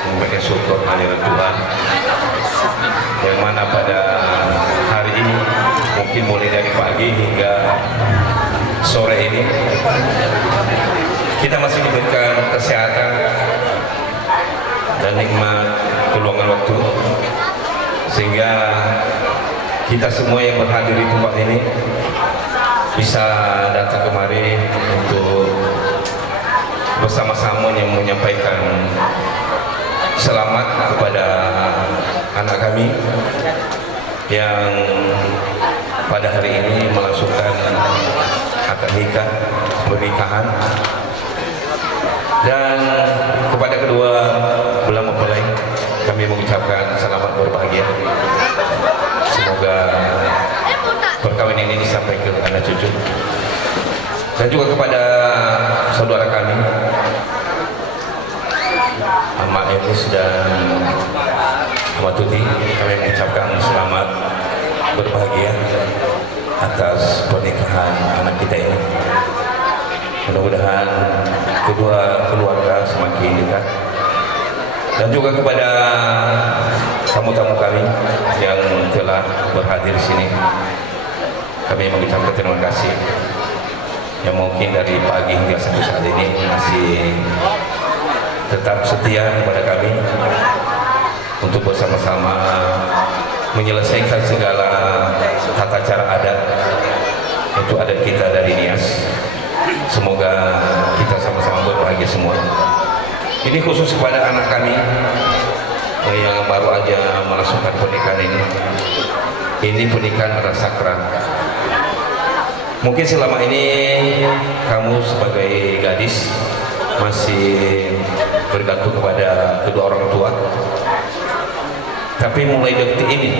Memberikan syukur kehadiran Tuhan yang mana pada hari ini mungkin mulai dari pagi hingga sore ini kita masih diberikan kesehatan dan nikmat keluangan waktu sehingga kita semua yang berhadir di tempat ini bisa datang kemari untuk bersama-sama yang menyampaikan selamat kepada anak kami yang pada hari ini melangsungkan akad nikah pernikahan, dan kepada kedua belah mempelai kami mengucapkan selamat berbahagia. Semoga perkawinan ini sampai ke anak cucu, dan juga kepada saudara kami Ahmad Enis dan Ahmad Tuti, kami mengucapkan selamat berbahagia atas pernikahan anak kita ini. Mudah-mudahan kedua keluarga semakin dekat. Dan juga kepada tamu-tamu kami yang telah berhadir di sini, kami mengucapkan terima kasih yang mungkin dari pagi hingga sampai saat ini masih tetap setia kepada kami untuk bersama-sama menyelesaikan segala tata cara adat, itu adat kita dari Nias. Semoga kita sama-sama berbahagia semua. Ini khusus kepada anak kami yang baru aja melangsungkan pernikahan ini. Ini pernikahan anak sakral. Mungkin selama ini kamu sebagai gadis masih bergantung kepada kedua orang tua, tapi mulai detik ini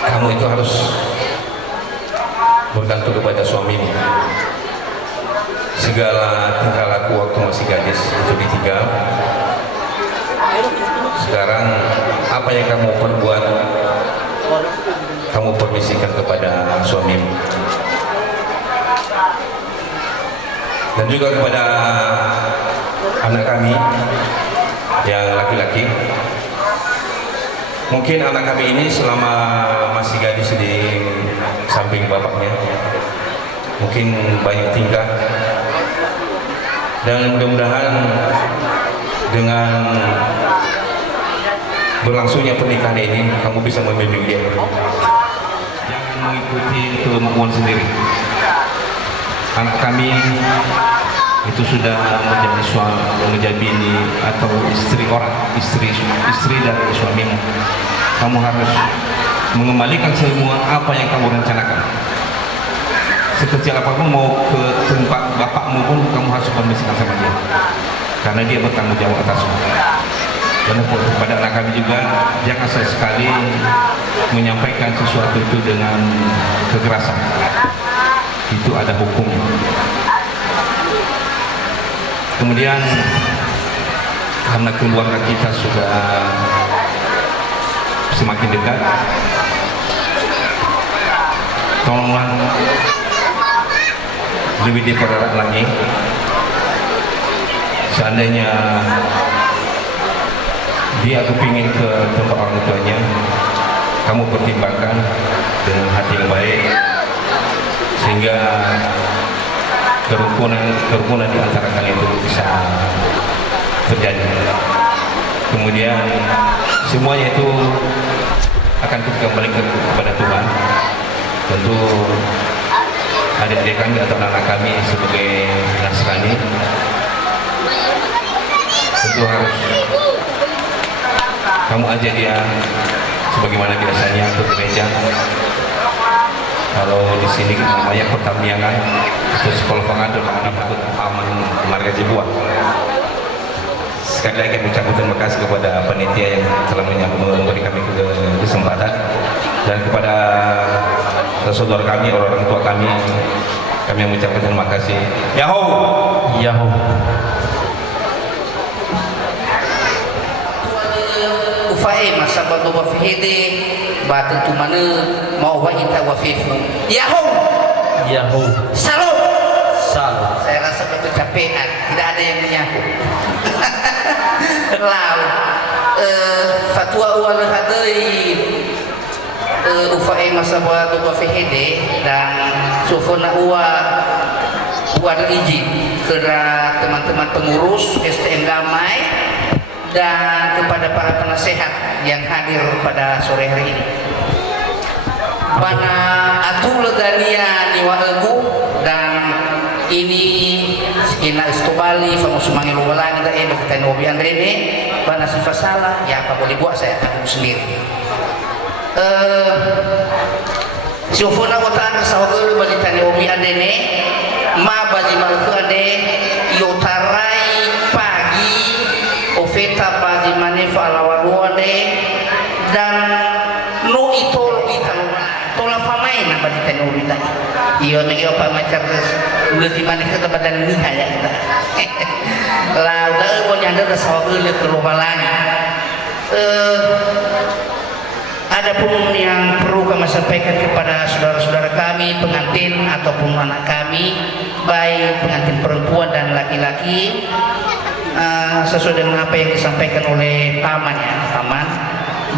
kamu itu harus bergantung kepada suamimu. Segala tingkah laku waktu masih gadis itu ditinggal. Sekarang apa yang kamu perbuat, kamu permisikan kepada suamimu. Dan juga kepada anak kami yang laki-laki, mungkin anak kami ini selama masih gadis di samping bapaknya mungkin banyak tingkah, dan mudah-mudahan dengan berlangsungnya pernikahan ini kamu bisa membimbing dia. Jangan mengikuti kemauan sendiri. Anak kami itu sudah menjadi suami, menjadi bini atau istri orang, istri dari suamimu. Kamu harus mengembalikan semua apa yang kamu rencanakan. Sekecil apapun, mau ke tempat bapakmu pun kamu harus permisikan sama dia, karena dia bertanggung jawab atasmu. Dan kepada anak kami juga, jangan sesekali menyampaikan sesuatu itu dengan kekerasan. Itu ada hukumnya. Kemudian karena keluarga kita sudah semakin dekat, tolonglah lebih dipererat lagi. Seandainya dia kepingin ke tempat orang tuanya, kamu pertimbangkan dengan hati yang baik, sehingga kerukunan di antara kalian itu bisa terjadi. Kemudian semuanya itu akan kita kembalikan kepada Tuhan. Tentu adik-adik kami atau anak kami sebagai Nasrani tentu harus kamu ajak dia sebagaimana biasanya ke gereja. Kalau di sini namanya pertamiangan atau sekolah pengatur anak aman marga Jibuan. Sekali lagi mengucapkan terima kasih kepada panitia yang telah memberi kami kesempatan, dan kepada saudara kami, orang tua kami mengucapkan terima kasih. Yahoo, Yahoo. Ufai masa batu wafihide batun tu mana mau wa inta wafifu. Yahoo. Yahoo. Salam. Salam. Saya rasa kecapean, tidak ada yang menyahu. Lalu fatwa awal hadai ufai masabwa tuwa fihede dan sufuna uwa ada izin kepada teman-teman pengurus STM Damai dan kepada para penasehat yang hadir pada sore hari ini. Bana atul dania niwa egu dan ini ina istubali famus mangil walang kita kita nobi andrene bana sifat salah ya apa boleh buat saya tanggung sendiri. Sufuna utan sahogel bagi tani obi andrene ma bagi maluku ade yotarai pagi ofeta bagi manefa alawadu ade dan no itol italo tola pamain na bagi tani obi tadi iyo negi apa macam udah di mana kita badan ini ya kita lah udah mau nyanda dah sahogel ke lobalanya. Adapun yang perlu kami sampaikan kepada saudara-saudara kami pengantin ataupun anak kami baik pengantin perempuan dan laki-laki sesuai dengan apa yang disampaikan oleh paman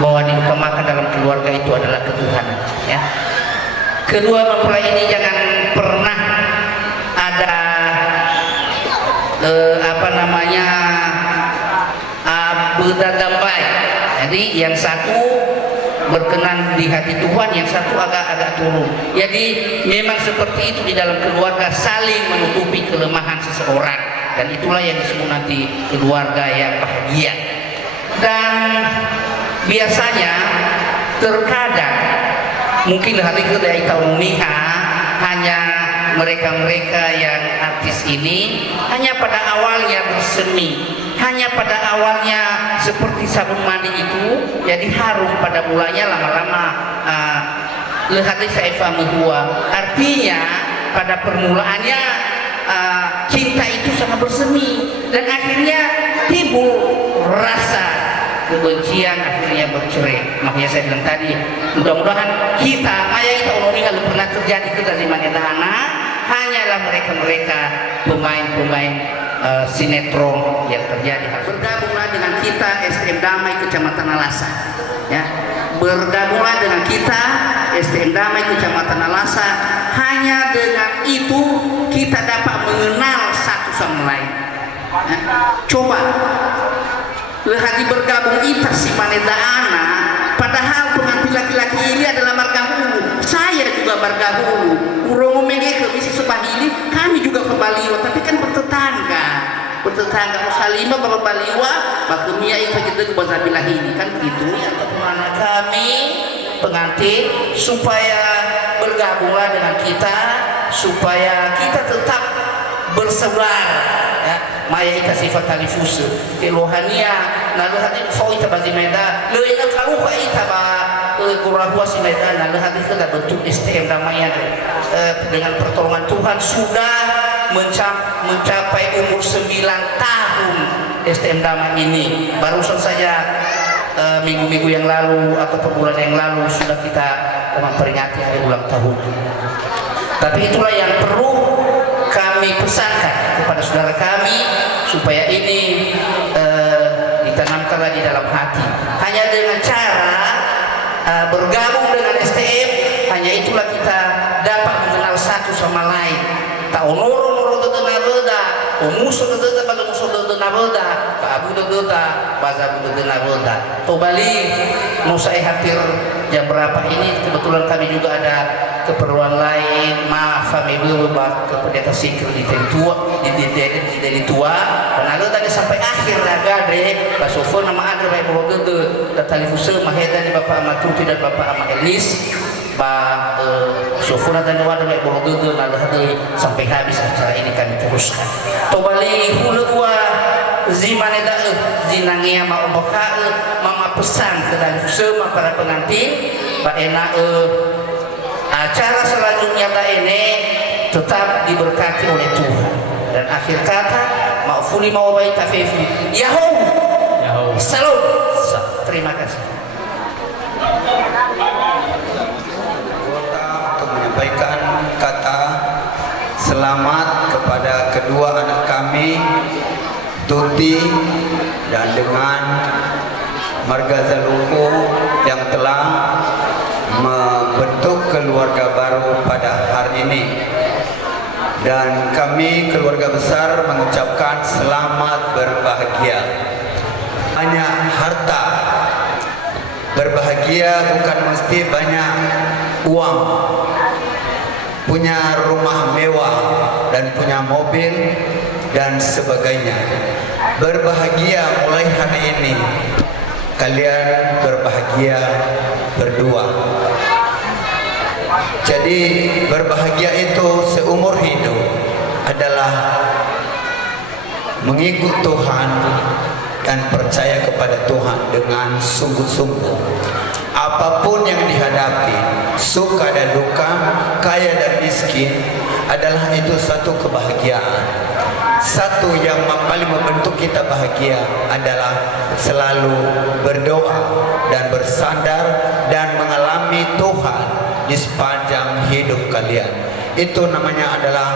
bahwa diutamakan dalam keluarga itu adalah ketuhanan ya. Kedua mempelai ini jangan pernah ada berdamai. Jadi yang satu berkenan di hati Tuhan, yang satu agak turun. Jadi memang seperti itu di dalam keluarga, saling menutupi kelemahan seseorang, dan itulah yang disebut nanti keluarga yang bahagia. Dan biasanya terkadang mungkin hari kedai tahun Miha hanya mereka-mereka yang artis ini hanya pada awalnya berseni, hanya pada awalnya seperti sabun mandi itu jadi harum pada mulanya, lama-lama lehati saya bahwa artinya pada permulaannya cinta itu sangat bersemi dan akhirnya timbul rasa kebencian, akhirnya bercerai. Makanya saya bilang tadi, mudah-mudahan kita kalau pernah terjadi ke dari Manedana hanyalah mereka-mereka pemain-pemain sinetron yang terjadi. Bergabunglah dengan kita STM Damai Kecamatan Alasa, ya. Bergabunglah dengan kita STM Damai Kecamatan Alasa. Hanya dengan itu kita dapat mengenal satu sama lain. Ya. Coba lehati bergabung kita si Manedana, padahal pengantin laki-laki ini adalah marga hulu. Saya juga marga hulu. Urung menge ke misi Subahili, kami juga ke Baliwa, tapi kan bertetangga Musalimah ke Baliwa, bakemia itu kita ke Bazabilah ini kan begitu ya. Kemana kami pengantin supaya bergabunglah dengan kita, supaya kita tetap bersaudara. Ya, maya ita sifat talifus kelohania lalu hati fau ita bagi meda lo ina kalau ka ita ba kurahua si meda lalu hati kita bentuk STM Damai dengan pertolongan Tuhan sudah mencapai umur 9 tahun STM Damai ini. Barusan saja minggu-minggu yang lalu atau bulan yang lalu sudah kita memperingati hari ulang tahun. Tapi itulah yang perlu kami pesankan kepada saudara kami supaya ini ditanamkanlah di dalam hati. Hanya dengan cara bergabung dengan STM, hanya itulah kita dapat mengenal satu sama lain. Tak onoro beda, musuh beda, pada musuh beda, pak abu beda, baza beda. Tobali, mau saya hampir jam berapa ini kebetulan kami juga ada keperluan lain, maaf kami berubah ke pendeta sikil di tua di tua dan lalu tadi sampai akhir raga deh basofon nama ada baik bawa gede dan telefon maheda di bapak Amatuti dan bapak Ama Elis ba sofona dan wadah baik bawa gede lalu sampai habis acara ini kami teruskan. Tobali hulu gua zimaneda zinangia ma obaka mama pesan ke dalam semua para pengantin ba enak acara selanjutnya ini tetap diberkati oleh Tuhan. Dan akhir kata maafuli mawabai tafifu Yahoo salam. Terima kasih. Menyampaikan kata selamat kepada kedua anak kami, Tuti dan dengan Marga Zaluku yang telah membentuk keluarga baru pada hari ini. Dan kami keluarga besar mengucapkan selamat berbahagia. Banyak harta. Berbahagia bukan mesti banyak uang, punya rumah mewah dan punya mobil dan sebagainya. Berbahagia mulai hari ini. Kalian berbahagia berdua. Jadi berbahagia itu seumur hidup adalah mengikut Tuhan dan percaya kepada Tuhan dengan sungguh-sungguh. Apapun yang dihadapi, suka dan duka, kaya dan miskin, adalah itu satu kebahagiaan. Satu yang paling membentuk kita bahagia adalah selalu berdoa dan bersandar dan mengalami Tuhan di sepanjang hidup kalian. Itu namanya adalah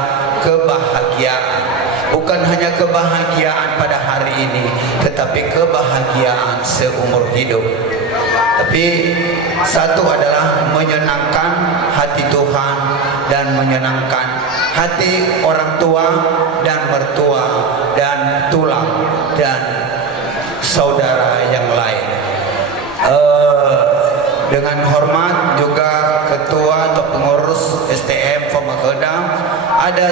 kebahagiaan. Bukan hanya kebahagiaan pada hari ini, tetapi kebahagiaan seumur hidup. Tapi satu adalah menyenangkan hati Tuhan dan menyenangkan hati orang tua dan mertua dan tulang dan saudara yang lain. Dengan hormat juga ketua atau pengurus STM Pemakedang, ada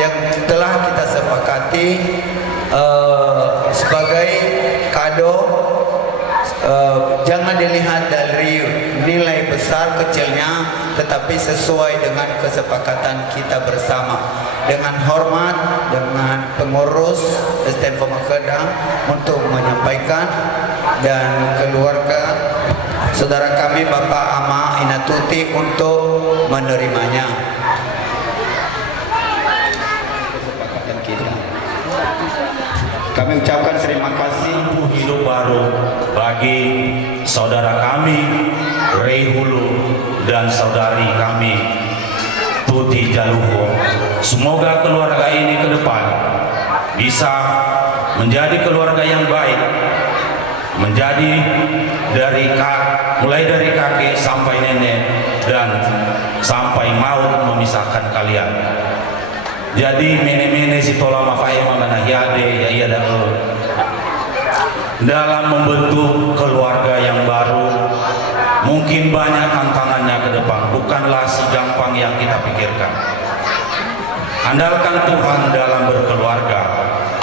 yang telah kita sepakati sebagai kado. Jangan dilihat dari nilai besar kecilnya, tetapi sesuai dengan kesepakatan kita bersama. Dengan hormat dengan pengurus STM Pemakedang untuk menyampaikan, dan keluarga saudara kami Bapak Ama Inatuti untuk menerimanya. Kesepakatan kita. Kami ucapkan terima kasih. Hidup baru bagi saudara kami Rei Hulu dan saudari kami Tuti Jaluho. Semoga keluarga ini ke depan bisa menjadi keluarga yang baik, menjadi mulai dari kakek sampai nenek dan sampai maut memisahkan kalian. Jadi mene-mene si tola mafahima manahiyade ya iya dalam membentuk keluarga yang baru mungkin banyak tantangannya ke depan, bukanlah segampang yang kita pikirkan. Andalkan Tuhan dalam berkeluarga,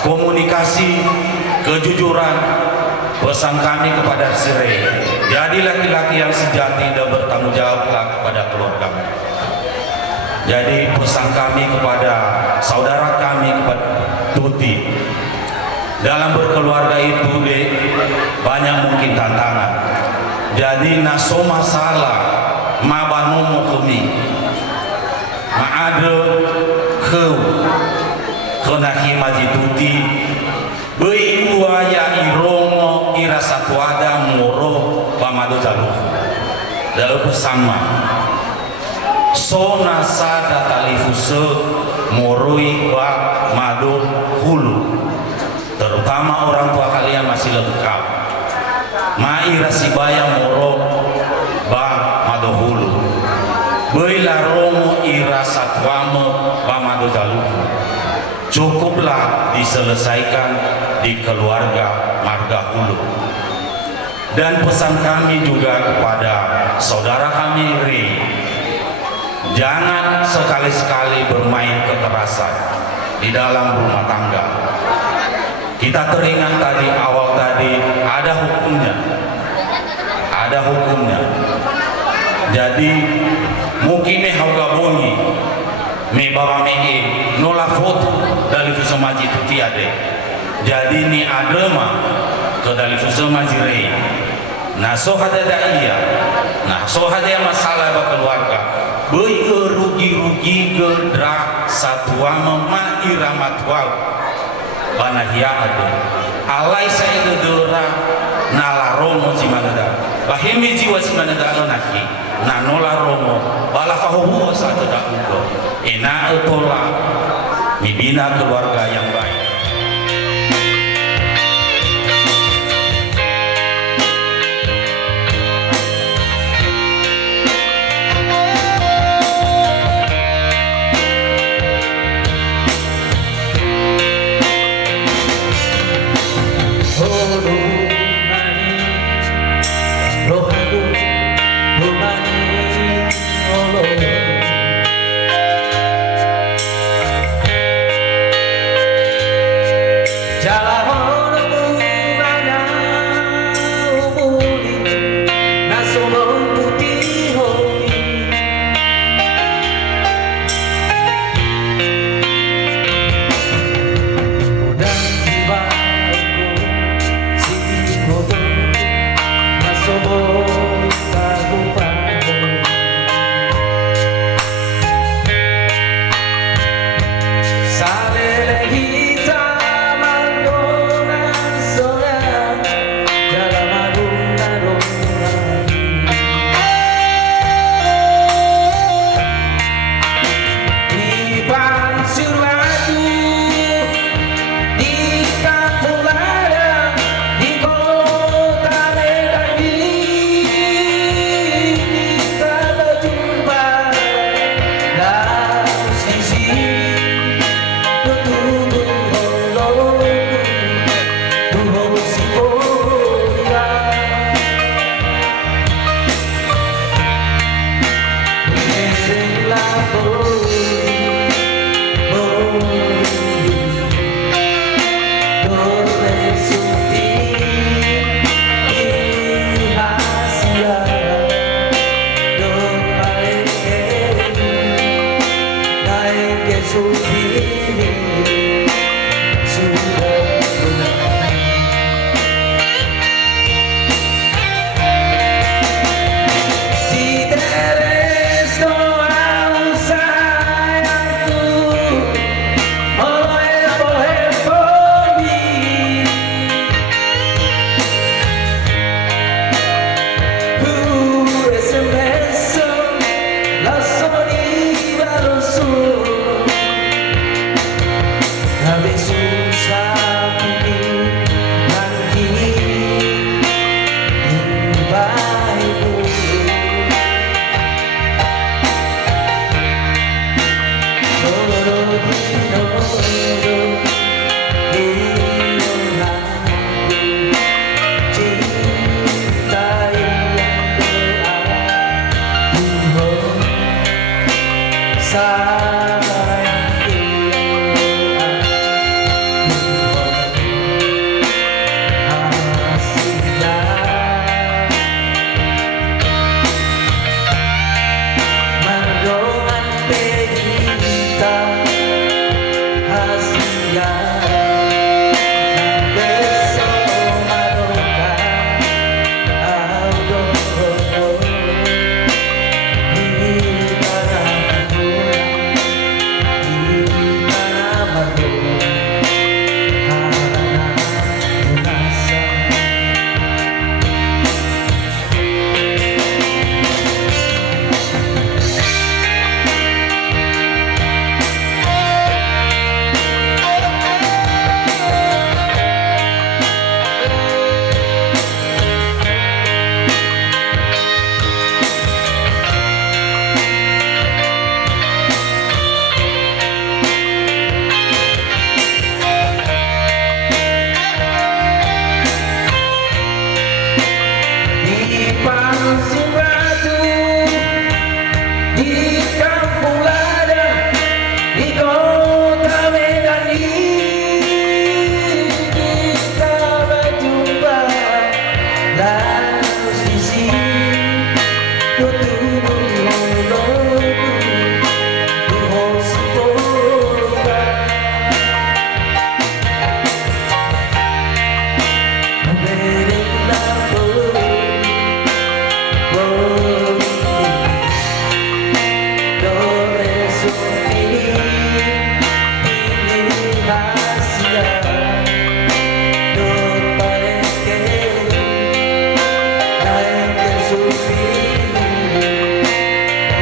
komunikasi, kejujuran. Pesan kami kepada Sirei, jadi laki-laki yang sejati dan bertanggung jawablah kepada keluarga. Jadi pesan kami kepada saudara kami, kepada Tuti, dalam berkeluarga itu banyak mungkin tantangan. Jadi naso masalah mabanu mukumi maade kenahi maji Tuti bei uaya iromo ira satwada muro pamado jaluh dalam bersama sona sada talifuse moroi ba mado hulu, terutama orang tua kalian masih lengkap. Maira sibaya moro ba mado hulu beila romo ira satwamo ba mado jaluh, cukuplah diselesaikan di keluarga Marga Hulu. Dan pesan kami juga kepada saudara kami Ri, jangan sekali-sekali bermain kekerasan di dalam rumah tangga. Kita teringat tadi awal tadi ada hukumnya, ada hukumnya. Jadi mungkin hauga-bunyi me bawa me nola foto dari fusamaji itu tiade. Jadi ni adema ke dari fusamaji rei. Nah so ada iya. Nah so ada masalah berkeluarga. Bei rugi-rugi gedra satwa mema iramatwa banahia ade. Alai saya gedera nalaromo si manada. Bahimi jiwa si manada nahi. Nanola romo balafa tahu saja dah ugo. Enak tolak membina keluarga yang baik.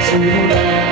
Sudah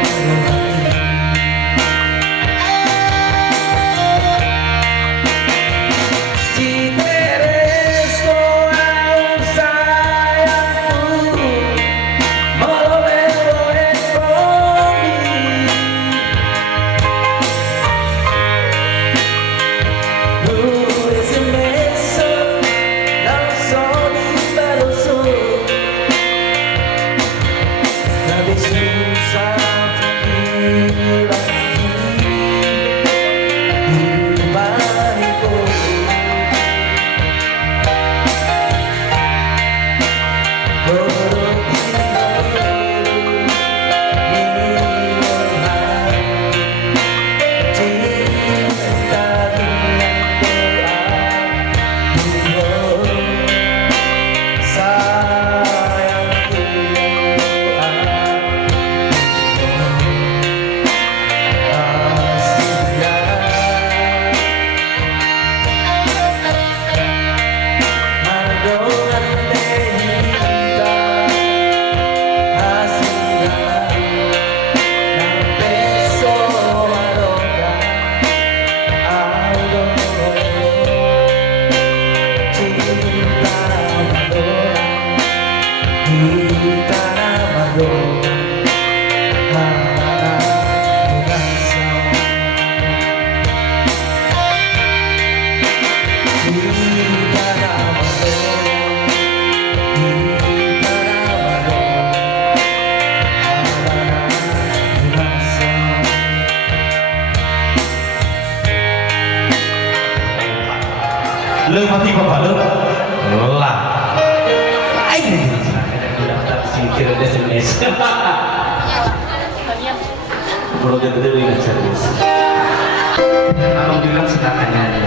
Leuk mati bapak leuk. Lah. Aing daftar singkir SMS. Kalau dia betul ingat serius. Abang bilang sedang nyanyi.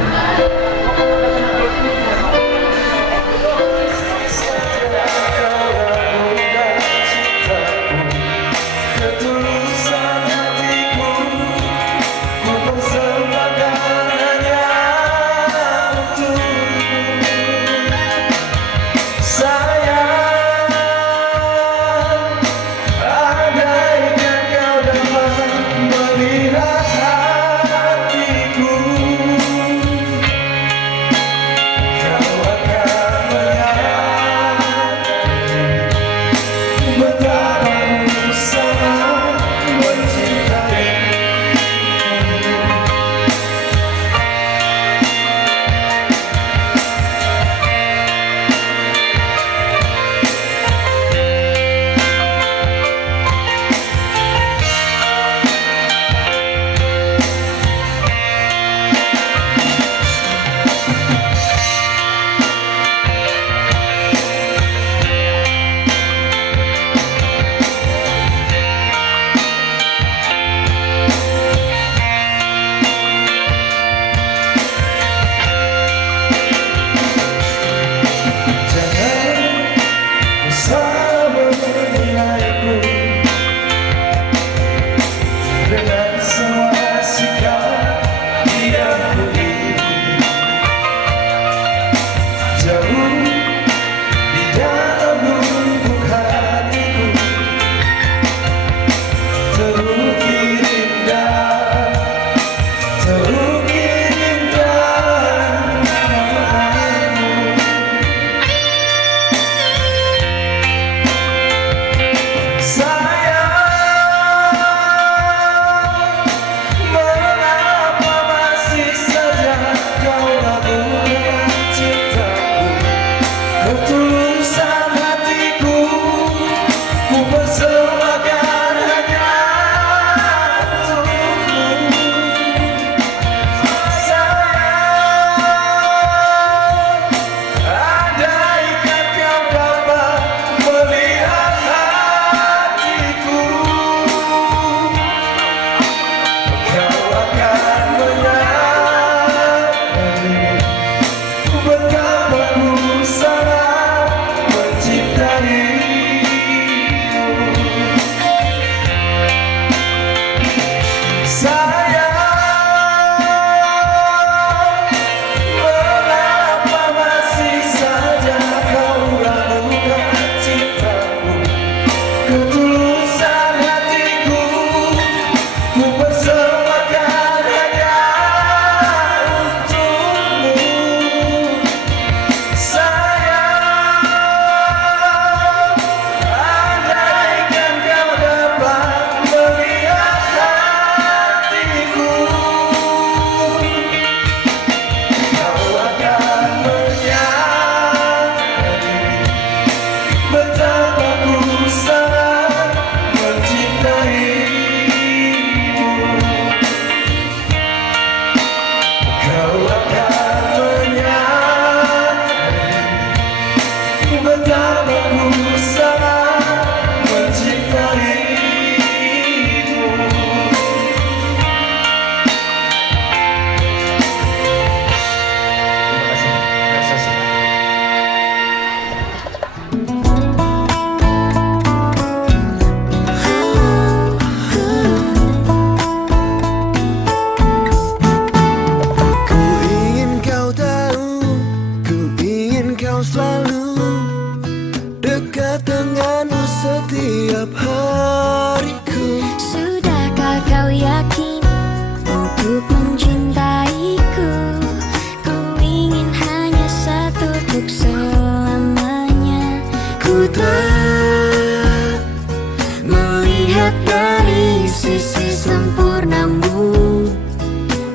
sisi sempurnamu,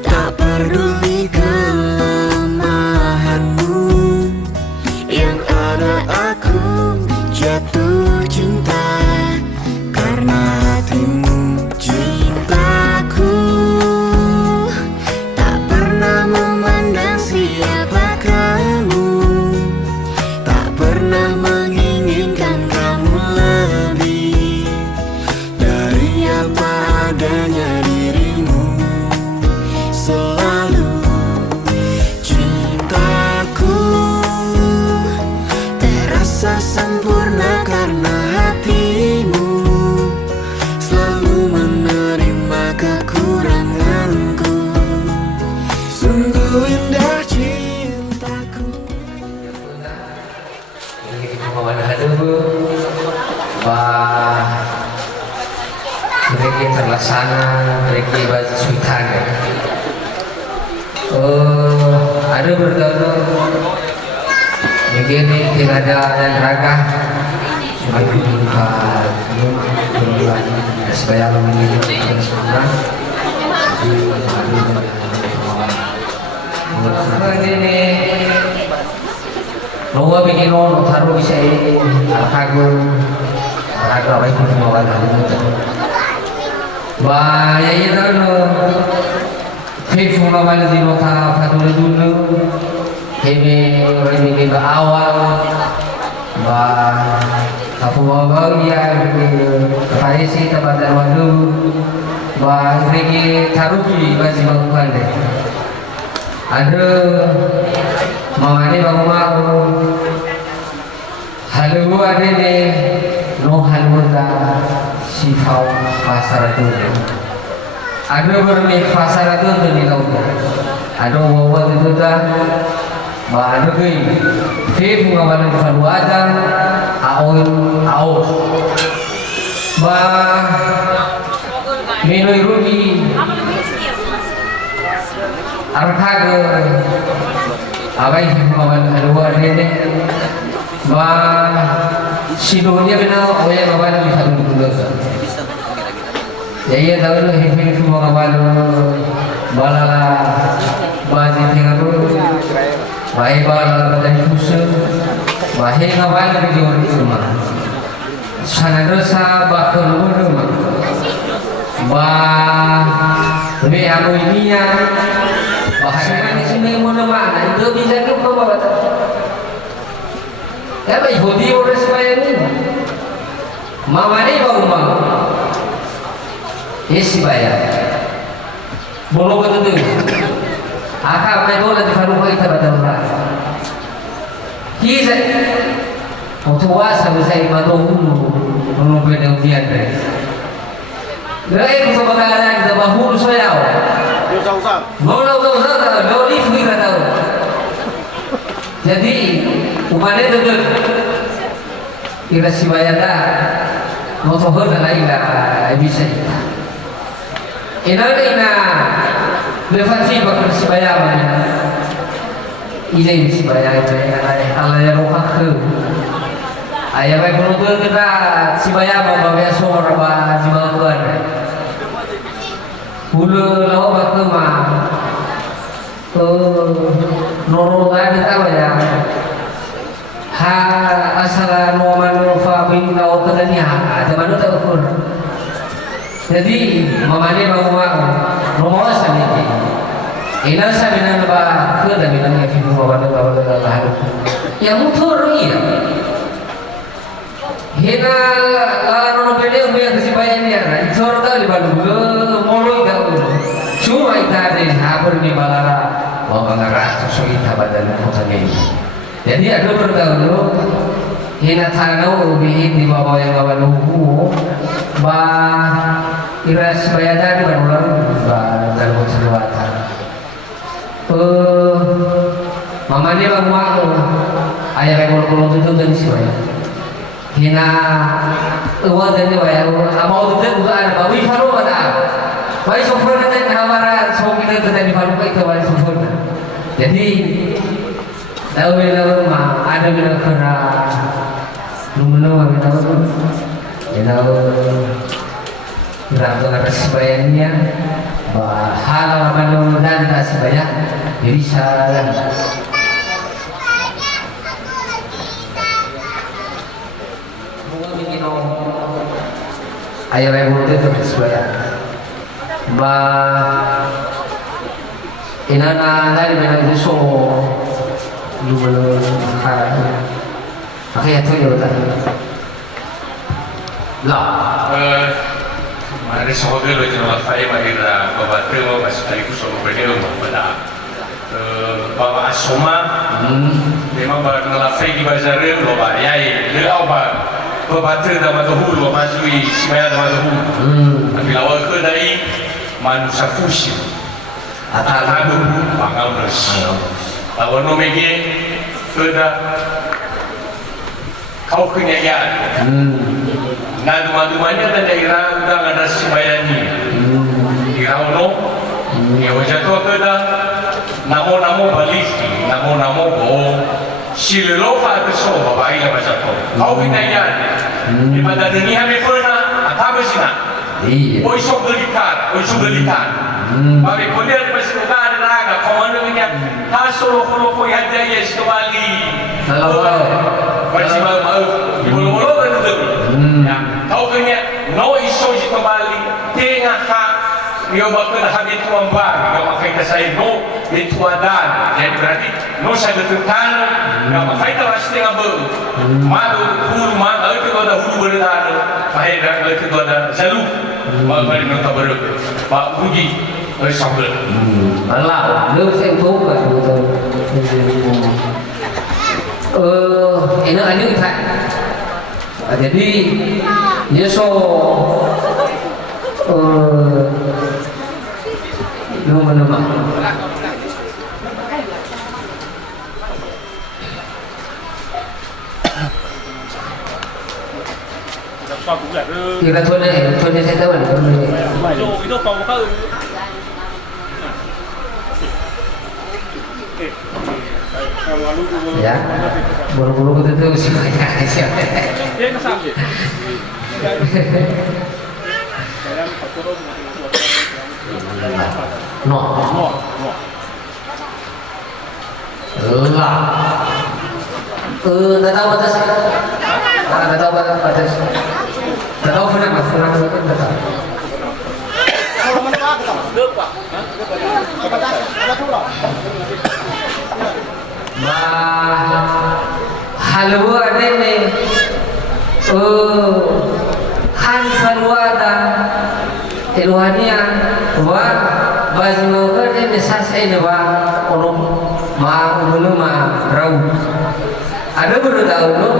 tak peduli kelemahanmu. Yang ada aku jatuh cinta karena hatimu. Cintaku tak pernah memandang siapa kamu, tak pernah menginginkan kamu lebih dari apa adanya dirimu. Selalu cintaku terasa sempurna karena hatimu selalu menerima kekuranganku. Sungguh indah cintaku. Mereka terlaksana, mereka baca suitan. Ada bergaul, mungkin tidak ada dan raga. Cuma kita supaya menjadi bersuara. Ini Noah bikin orang taruh bisa aku baik itu mau ada. Bahaya itu Facebook lawan di nota fatul dulu, ini awal, bah aku mau dia kepada si tempat waduh, bah ini taruh di masih bangun deh. Ada mamane mau halu ada deh, nohan muda sifau pasar itu. Ada bermi pasar itu di laut. Ada wawan itu dah, bah ada gay, fif ngawan di falu aja, aus, bah minoi rugi, arkaga, abai fif ngawan halu ada ni, bah sidonya benar oya ngawan di falu dulu. Jadi tahu lah hidup semua kawan balala bazir tinggal dulu, baik balala dari fusul, baik kawan dari orang semua. Sana dosa bakal dulu, lebih aku ini ya, bahasa ini sini mana mana itu bisa ke bawah. Ya baik budi orang supaya ini, mama ni baru mau. Isi bayar, bolong betul tu. Akak apa itu nanti kalau kita baca orang. Kisah, waktu wasa besar ibadah menunggu kemudian deh. Lagi kita bagaimana kita bahulu saya. Mau tahu tak? Mau ni fikir tahu. Jadi umatnya betul. Kira si bayar dah. Mau tahu tak lagi dah bisa. Ina levansi bakal sebaya mana? Ini sebaya itu Allah yang rohak tu. Ayah baik menunggu kita sebaya bawa suara bawa jiwakan. Hulu lawa bakal mah. Nolongan kita ya. Ha asal noman fa bin lawa tadanya. Ada mana tak ukur. Jadi mamane bawa nomor sani. Ina sabina ba ke da bilang ke bawa bawa ya mutur iya. Hina lalu beliau punya kesibukan dia. Sorga di balu mulu itu. Cuma itu ada habur di balara bawa ngerak sesuai tabadan kota ini. Jadi ada bergaul hina tanau bihin di bawah yang bawa luhu bah iras bayadan berulang dalam keseluruhan. Mama dia bawa ayah rekor itu dari siapa? Hina uang dari bayar amau itu juga ada bawi faru ada. Bayi sofra nanti hamaran sopi itu tadi faru itu bayi sofra. Jadi tahu bila rumah ada bila kena rumah bila tahu. Berapa sebayangnya hal dan tak sebayang jadi salah. Ayah ibu itu sebayang. Inana dari mana itu so dulu makanya tu juga tadi lah. Mari sahaja lo jangan saya mahirah babat tu masih tadi kusuk berdua pada bawa asoma memang baru ngelafai di bazar lo bayai dia apa babat tu dah matuh lo masui semaya dah matuh tapi awal ke dari manusia fusi atau bangal nasi awal no megi sudah kau kenyayaan nah dua-duanya dan daerah udah ada sembayani daerah no ya wajah tu ada namo balik namo bohong silelofa itu so babai lah macam tu kau kenyayaan di pada dunia ni pernah apa bersina oi sok gelitan bagai kuliah masih bukan ada raga komando ni hasolo kolo yang dia sekali masih mau bulu-bulu kan tu ya kau kena no iso di kembali tengah hak dia bakal habis tuan bar dia makai ke saya no itu adan jadi berarti no saya bertentan dia makai tak pasti ngabur malu hulu malu itu ada hulu berada bahaya dah itu ada jalu malu balik nota baru pak uji sambil malah lu saya tuh kan ini aja kita jadi dia so nama kita tuh saya tahu itu kau kau ya buru-buru itu semuanya dia kesal dia no lah nggak tahu batas nggak tahu batas nggak tahu pernah nggak tahu halwa ini han farwada ilwania wa bazmoga ini sasai wa olom ma uluma rau ada baru tahu no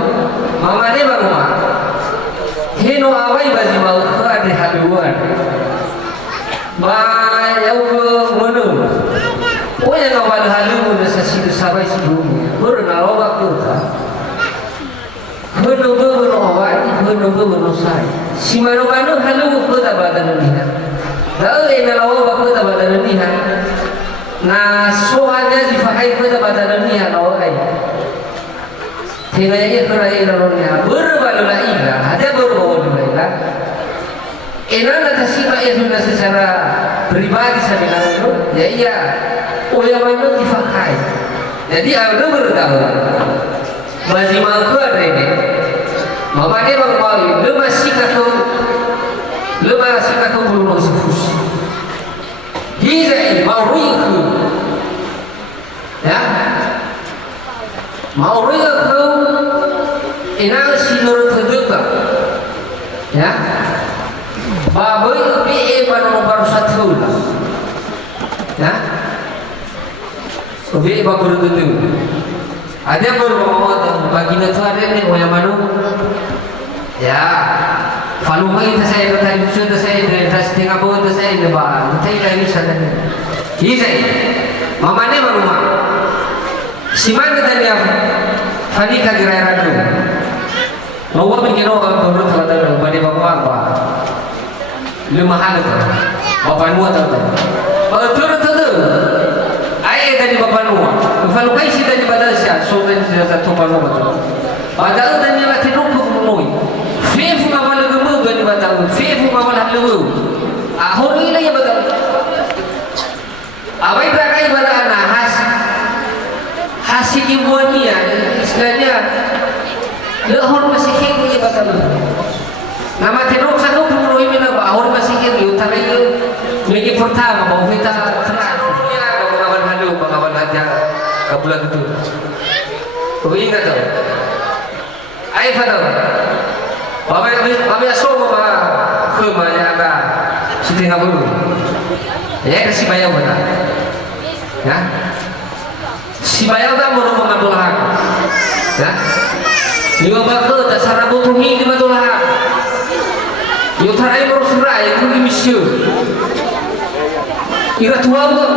mama dia baru ma hino awai bazmau ke ada halwa ma yau menu oh yang awal halu udah sesi sabai sebelum baru nak awak tu baru awak baru sai si mana halu ke tak badan ni dah ini awak ke tak badan ni na soalnya si fahai ke tak badan ni awak ai tinggal ye kerai rolnya baru lagi lah ada baru lagi lah enak nak siapa yang sudah secara pribadi saya bilang itu ya iya ulama difakai jadi ada bertahu masih mahu ada ini mama dia mengkau lu masih kata belum sefus hizai mau riku ya mau riku enak sinur terbuka ya babai itu baru satu ya Oke, baru itu. Ada baru baginda tu ada ni yang mana? Ya, kalau kita saya bertanya sudah saya dari tengah bawah tu saya lebar. Kita ini sahaja. Ini mama ni baru mah. Siman kita dia Fani kagirai radu. Mau bikin orang baru tu ada pada bapak apa? Lima hal tu. Bapak nuat tu. Turun tu. Dari bapak nuah, kalau kau isi dari badan siapa, so dari satu bapak nuah. Badan dan ni mati rumput menoi. Fefu mawal gemuk dari badan, fefu mawal halu. nama tenok satu puluh ini lah bahur masih kiri utara itu lagi pertama bahwa kita terakhirnya kawan halu kawan aja kabulan itu kau ingat tak? Ayo pada Bapak asal bapak kema yang ada sini ngabulu ya kasih bayar mana ya si bayar tak mau mengambil hak ya lima bakal dasar rambut tungi lima dolar yotarai baru surai itu di misyu kira tua tu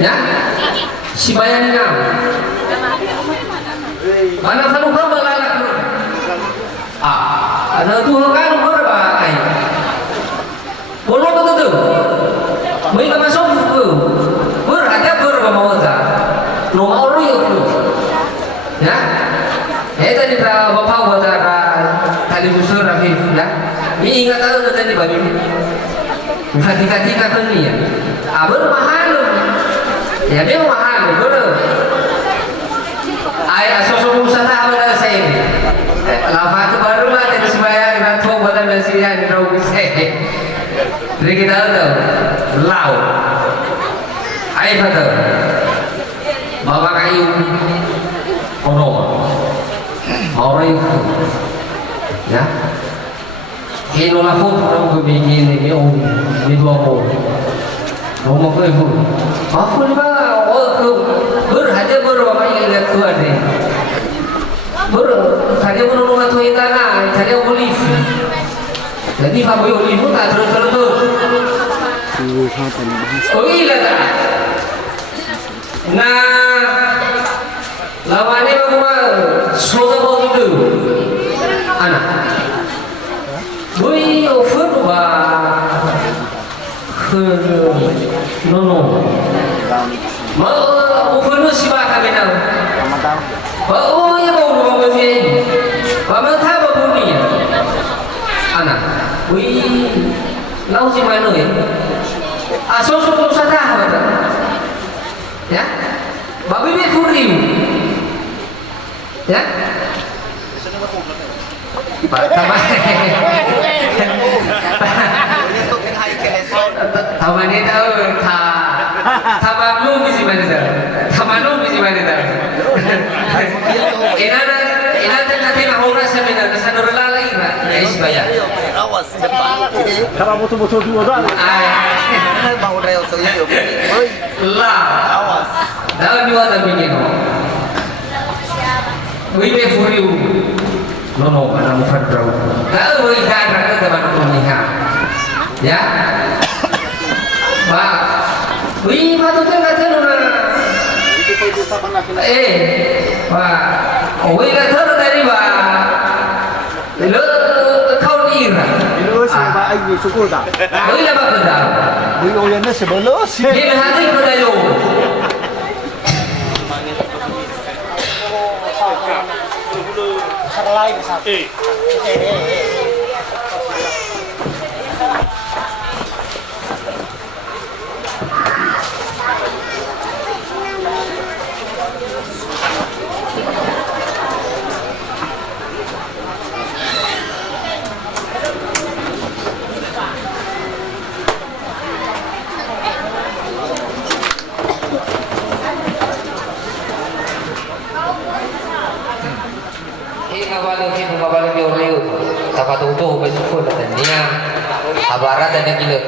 ya si bayar ni mana kamu kamu lalak ada tu kan berapa ay bolong betul tu mereka masuk tu berada berapa mau tak nomor orang itu ya tadi bapak buat tadi busur Rafif ya ini ingat tahu tadi babi ketika kan ni ya abang mahal ya dia mahal betul ay asal usaha apa saya ini lafaz tu baru lah tadi sebaya kita tua badan nasi yang di rauh saya jadi kita tahu lau ay betul bapak kayu kono orang itu ya ini lafaz orang begini ni om ni dua orang rumah kau itu apa ni bang berhaja berapa yang lihat tuan ni tadi aku nunggu tuh tanah, tadi aku lift. Jadi Fabio lift tak terus. Oh iya tak. Nah, lawannya bagaimana? Soda bau tu, anak. Boy offer no. Mau offer no siapa kena? Oh ya bau bau ni. Bapa tahu apa bunyi? Anak, wih, lau si mana ni? Asal suruh usaha apa? Ya, babi ni furiu. Ya, Taman tahu tamanmu mesti mana dah? Tamanmu mesti mana dah? Ina tengah orang seminar kesana relai lah. Ya isbaya. Awas depan. Kalau betul-betul dua dah. Bau rel saya. Lah. Awas. Dalam dua tapi ni. Wih furiu. No, mana mufadrau. Kalau wih dah ada teman pemihak. Ya. Pak. Wih patut tengah tenora. Pak. Wih dah ter dari pak. Lo kau ni ira. Lo siapa ayi syukur tak? Wih dah apa dah? Wih orang ni sebelah. Dia hati pada yo. Ngabalo ni Oreo tapatuto besufo dan niya habara dan gilot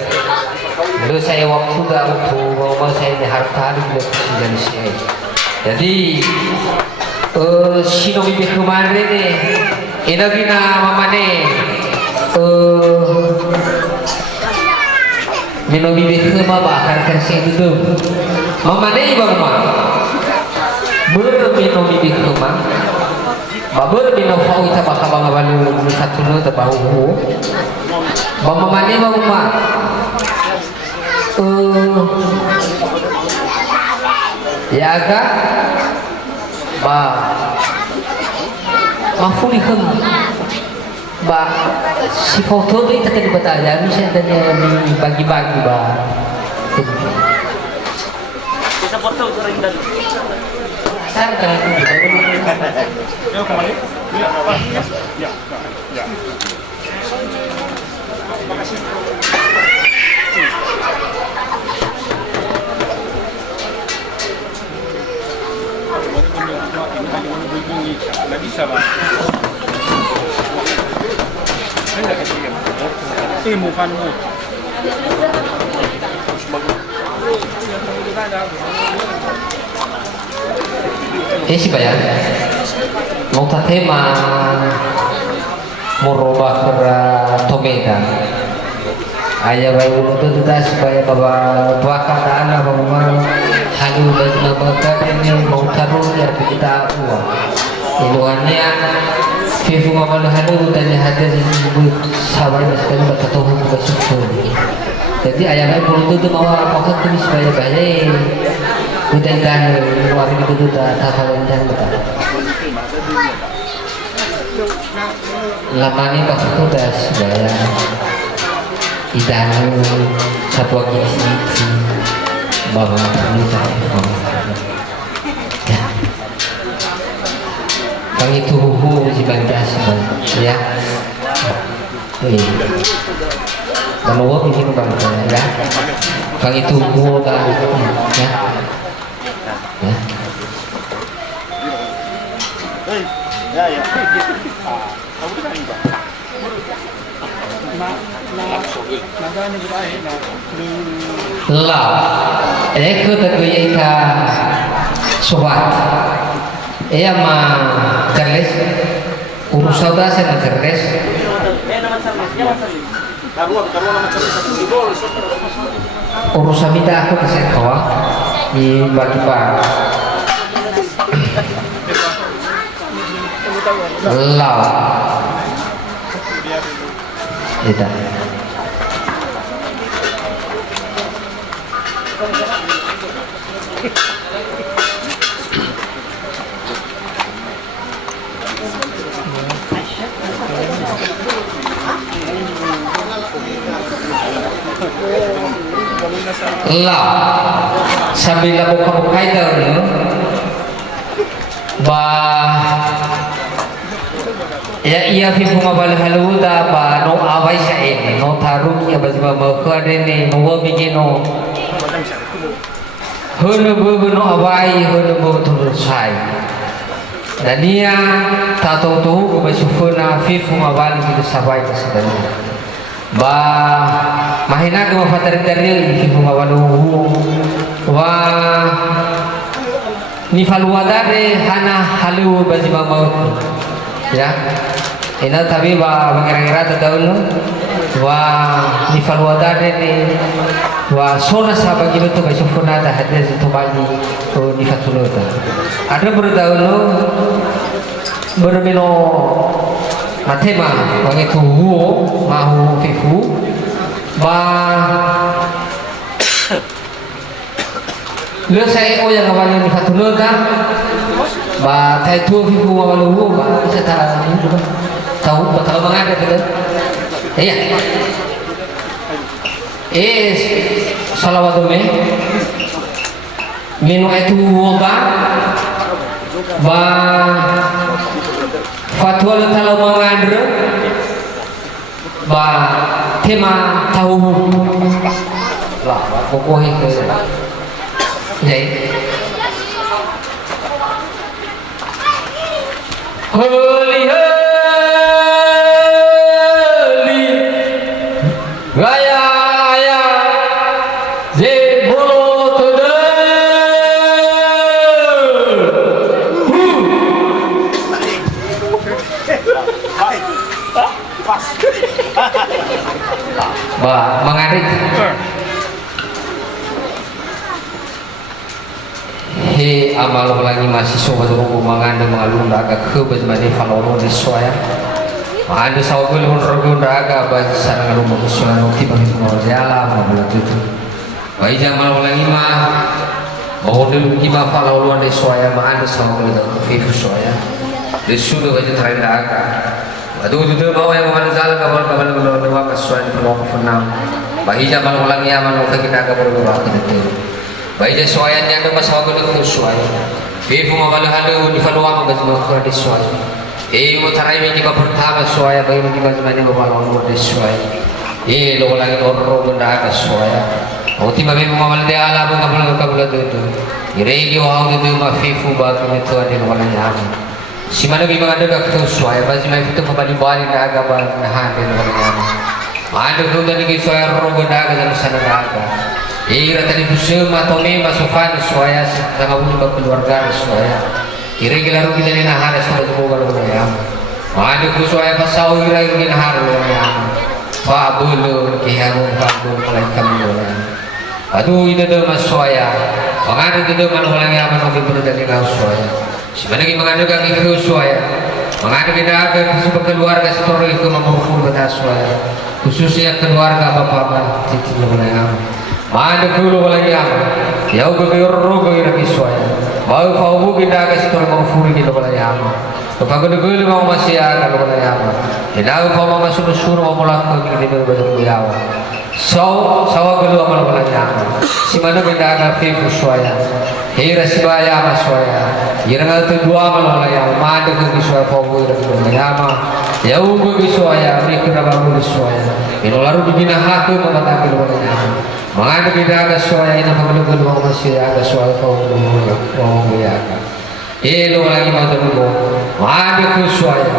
lu saya waktu dah mau saya ni harus tahu gilot dan saya jadi sino bibi kemarin ni inagina mama ni minum bibi kema bakar kasih itu mama ni bagaimana minum bibi kema babur binofau ita baka banga balu satuno ta bahu bama mane bama ya aga ba mafuli khum ba si foto ni ta kan bataya bisa tanya ni bagi-bagi ba bisa foto sering dan besar kan. Sih bayar mau tema merubah ke tomeda ayah bayu itu sudah supaya bahwa tuaka tanah bahwa halu dan lembaga ini mau taruh ya kita uang iluannya fifu ngamal halu dan hadir disebut sahabat sekali berkatahu bersyukur jadi ayah bayu itu mau apakah ini supaya baik udah kan luar itu udah tafalan dan betul lama ini waktu itu udah supaya idanu satu gizi bahwa ini ya bang itu huhu si bandas ya menurut ini bang ya bang itu huhu kan ya lah, aku terkait sobat, mah kerles, urusan dah saya kerles. Urusan kita aku kasih kawa di bagi pak. Lah, tidak. Lah, sambil buka-buka itu, ya iya fi bunga bal haluda ba no awai syain no taruki ba jiba ba kadene no bigino hono bu no awai hono bu tur sai dania tato tu ba sufuna fi bunga bal itu sabai kesebenarnya ba mahina ke fatar dari fi bunga balu wa ni falwadare hana halu ba jiba mau ya ini tapi mengira-ngira dahulu wah di falwadane ni wah sona sahabat gitu tuh besok pun ada hadir itu bagi tuh di fatulota ada berdahulu berbino matema wangi tuhu mahu fifu lu saya yang awalnya di fatulota ba thay thua phi phu mà lu ba sẽ tahu banget gitu iya salawatu me minu itu woga ba fatwa lu talau mangandre ba tema tahu lah pokoknya ke jadi Holy holy Raya Raya Zebolo Ba mengarik he amal lagi masih sobat rumah mengandung mengalun agak ke bagaimana faloro di soya ada sawgul hunrogun raga bagi sarang rumah musuhan ukti bagi pengawasan mabulat itu bayi jamal lagi mah bahwa dulu kita faloro di soya mah ada sawgul itu fifu soya di sudah bagi terakhir raga aduh itu bawa yang mengalun jalan kabar dua kesuai di faloro fenam bayi jamal lagi amal kita agak berubah gitu bayi soyannya ada masalah dengan musuh Vivo mabalu-halu di Faluang magazine ko di soy. Mo taray mi ka pertama soy bagi mi ka zmani mabalu di soy. Lo lagi orro benda ka soy. O ti mabe mamal de ala bu kabula tu. Irei ki wa de ma Vivo ba ki to ade wala ya. Simana bi mga daga ka soy bagi mai fito mabali-bali na aga ba na hande wala ya. Ando ko ni ki soy orro benda ka sana aga. Ira tadi kusema tome masufan soya sama ulba keluarga soya. Ira gila rugi dari nahar soya bukan ya. Madu kusoya pasau ira rugi nahar ya. Fa bulu kihamu fa bulu mulai kamu ya. Aduh ida do masoya. Mangadu ida man ulang ya man hobi bulu dari kau soya. Sebenarnya mangadu kang ikut soya. Mangadu kita akan sebuah keluarga setorong itu memurufur betas soya. Khususnya keluarga bapak cici mulai kamu. Manda kulo wala yam yau go yorro go ira kiswaya mau fau kita ka sitor mo furi ki wala yam to pa go kulo mo masya ka wala yam ina ko mo masuk suru mo mulak ko ki de go yaw sawa go amal wala yam simana kita ka fi swaya hira sibaya maswaya ira ngal to dua amal wala yam manda go kiswaya fau go ira wala yam yau go kiswaya ri kira ba go kiswaya ino laru bibina hakku mo mata ki wala yam Mangadu kita agak soya ina pagulugul mo masih agak soya kau ya kan. Lo lagi mau terbuka. Mangadu ku soya.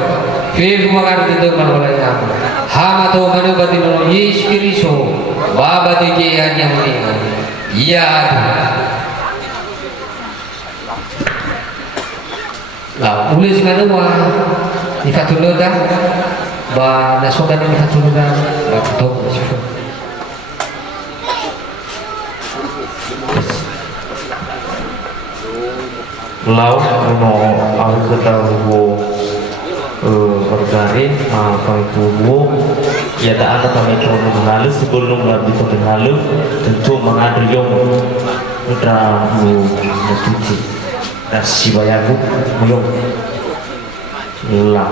Fifu mangadu itu manusia yang hama tu manu batin lo Yesus baba tiki yang ini. Iya. Lah, boleh sih manu mah. Di fatulur dah. Ba nasokan di fatulur dah. Ba betul sih. Lau no aku ketahu bergari kami tubuh ya tak ada kami turun halu sebelum lebih turun halu tentu mengadur yang udah mencuci dan si bayaku belum lah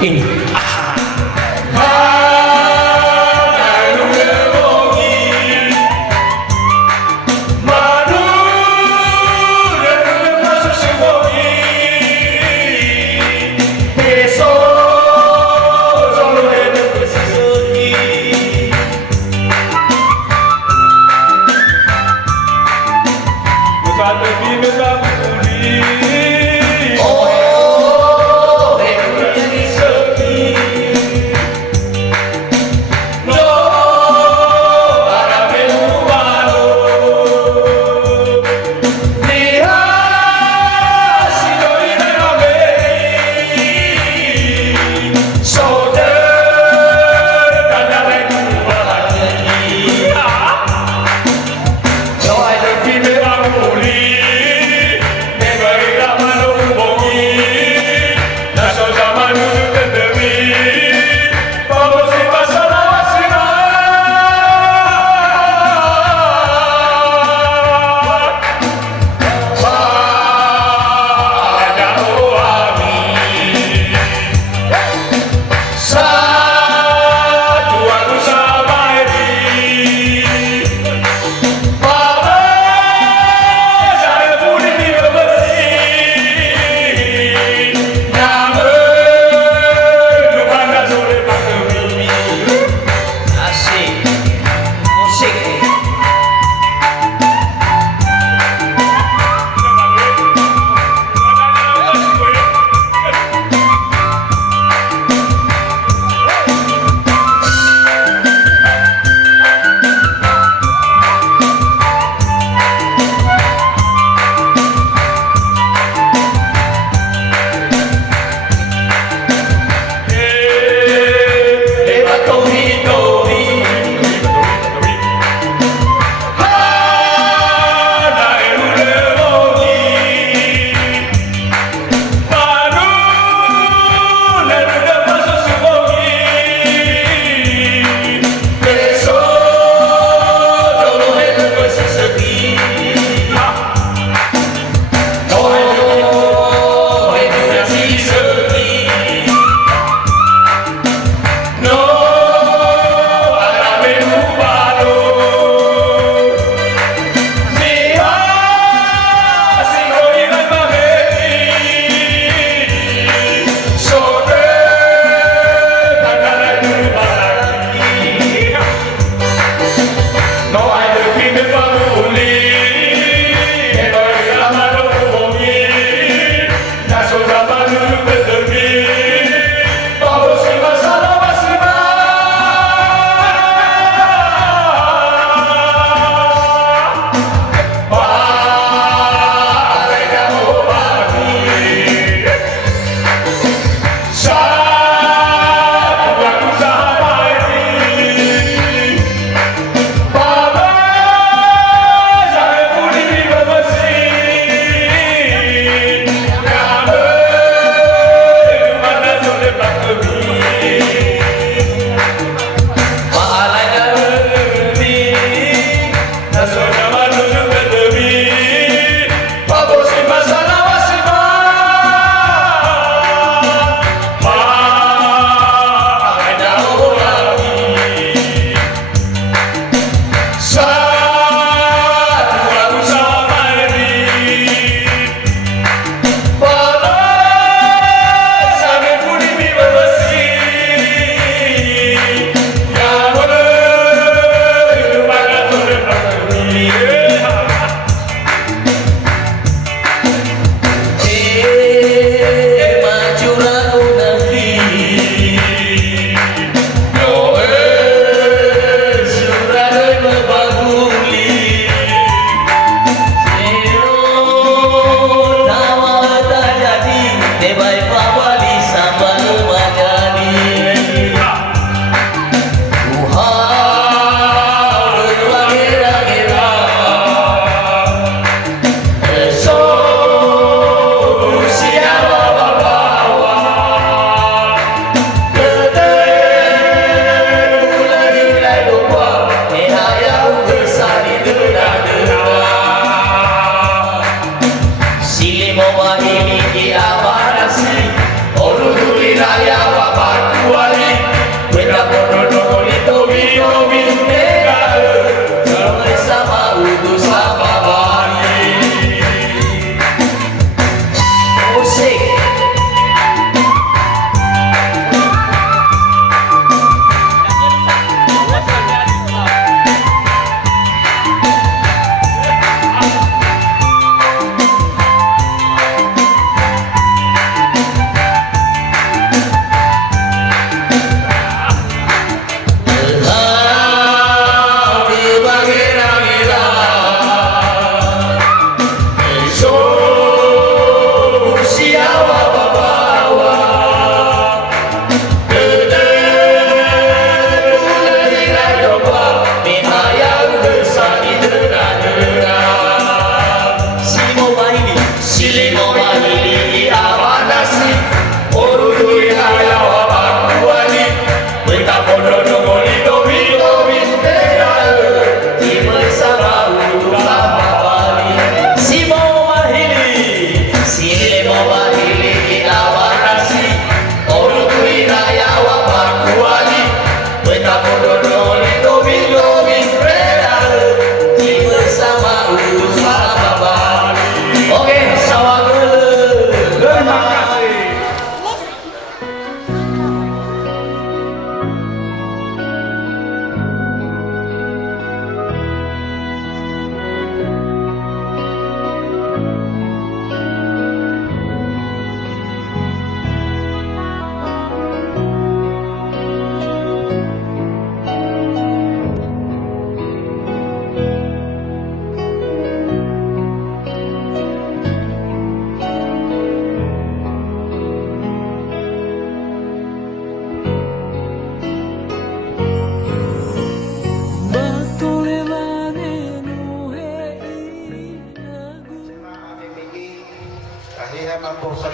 Ini.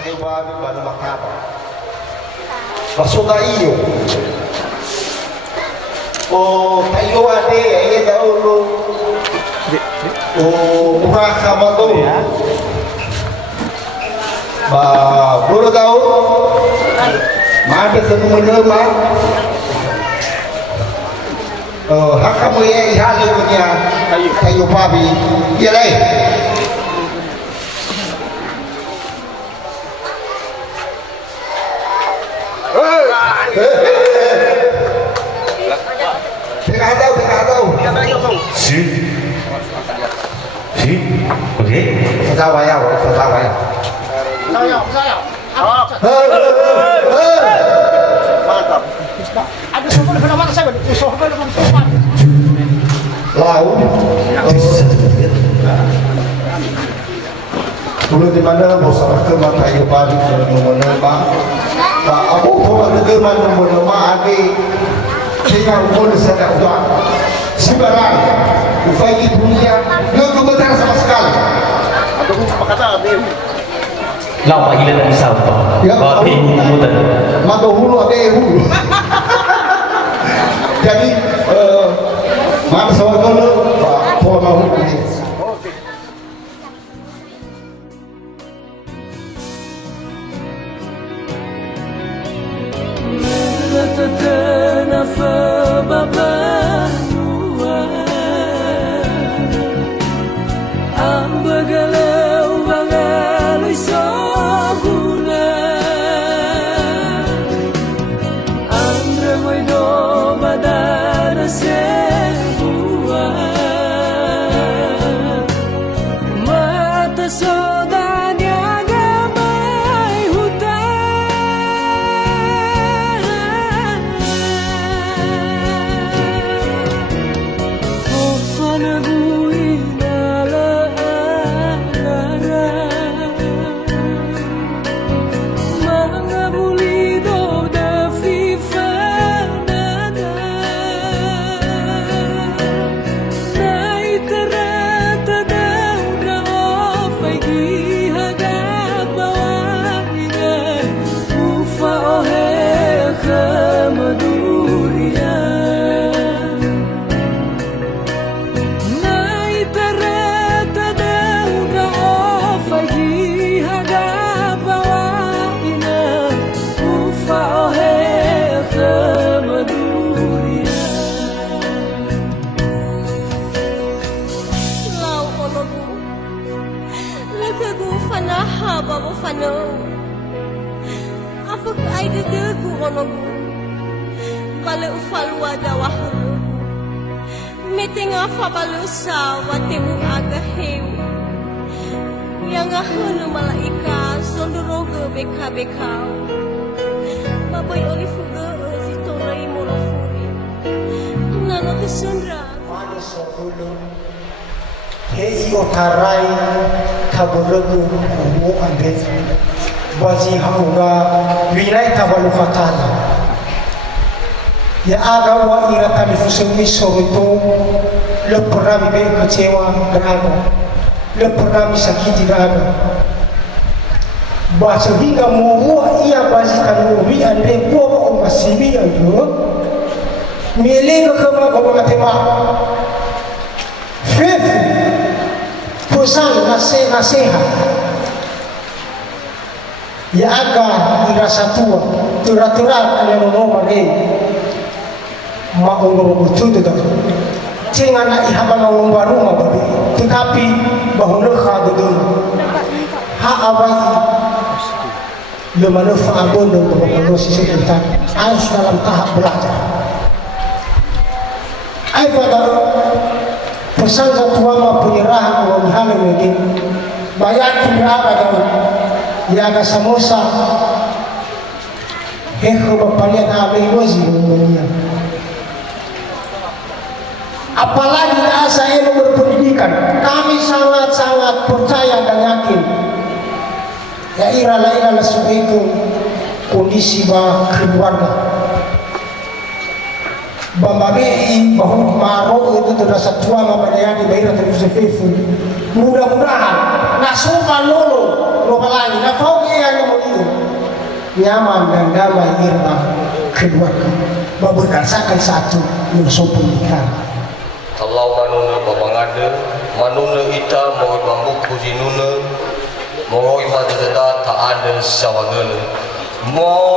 hewa baru makapa. Masuda iyo. Oh, tayo ade ya dahulu. Oh, mahkamah tu. Ba, buru tahu. Mada semua ba. Hak kamu ya ihale punya kayu babi. Iya lai. Tengah tahu. Si, oke. Saya. Mantap. Ada sopan pada mata saya, sopan pada sopan. Lau. Dulu di mana bos ke mata ibu balik menembak. Aku bawa ke mana menembak ade. Sehingga umur saya udah sebarang. Ufai dunia, nggak komentar sama sekali. Atau kata ade. Lau pagi dan risau Ya, bawa mutan mata hulu ada hulu. Jadi mana soal dulu Pak Paul mau ini. Tarai kaburagu kumu andet bazi haunga wirai tabalukatana ya aga wa iratan fusumi soruto le pernah be kecewa geraga le pernah sakiti geraga bahasa hingga muwa ia bazi tanu wi ande ko masimi ayo mele ke bawa tema pesan nasihat ya agar dirasa tua turaturan yang nomor mau betul tu jangan nak ihaban orang baru babi tetapi bahula khadun hak abai bermanfaat bondo untuk sisi kita harus dalam tahap belajar ai pada pesan satu ama penyerahan orang halal ini bayar berapa dalam ya ada samosa bapaknya nabi wazi dunia apalagi saya berpendidikan kami sangat-sangat percaya dan yakin ya ira itu kondisi keluarga Bambagi bahwa maro itu terasa tua mamanya di bayar terus mudah-mudahan nasukan lo lagi na fau yang mau nyaman dan damai irma kedua berdasarkan satu mensopan ikan. Kalau manuna babangada manuna ita mau bambuk kuzinuna mau ibadah dada tak ada sawagana mau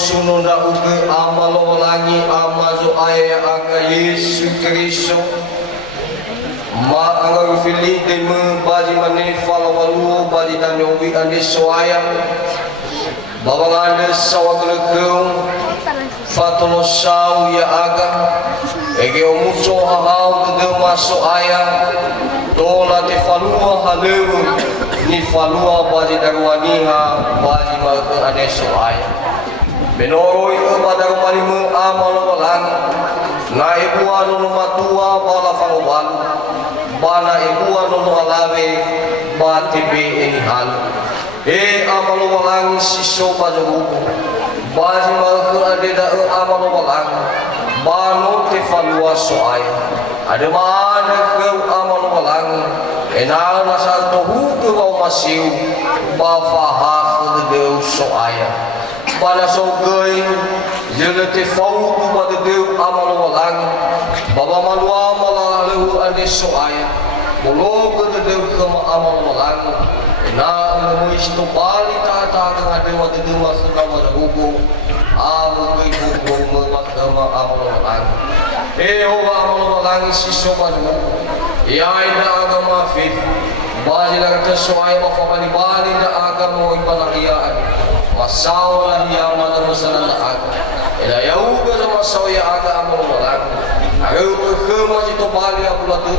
suno nda uge amalo langi amazo aya aga Yesu Kristo ma anga fili de me baji mane fala walu baji danowi ande soaya babangande sawaglekum fatolo sau ya aga ege omuso hahau de maso aya tola te falua haleu ni falua baji darwaniha baji ma ande soaya Menoroi kepada kembali amal walang na ibu anu matua bala fangoban bana ibu anu alawe batibe ini hal amal walang siso pajogu baji mal adeda amal walang banu tefalua soai ada mana ke amal walang enal masal tohu ke bau masiu ba fahah de soaya pada sogai jele te fau tu pada Deus amal walang baba malua malahu ande soaya bolo pada Deus ke amal walang na mu isto bali ta ka ade wa de Deus ka ma rugo amu ke rugo ma ka ma amal walang o amal walang si so ma ya ida agama fit baji la ta soaya ma fa bali da agama ibalaria masalah yang mana masalah ada. Ila yau ke masalah yang ada amal malang. Aku ke masjid tu bali aku latu.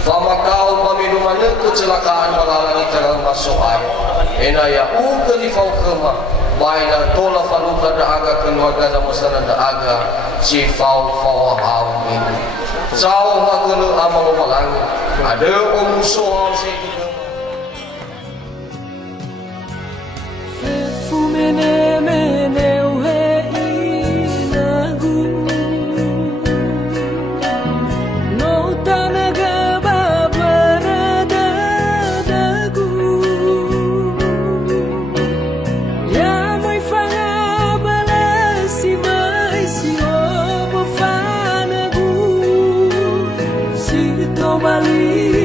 Fama kau pamidu mana kecelakaan malang itu masuk air. Ina ya ke di fau kema. Baina tola falu kada aga keluarga sama masalah aga si fau hau ini. Jauh makulu amal malang. Ada musuh si Mene mene inagu no tanaga babarada dagu ya moi fanga balasi mai si obo fanagu si to bali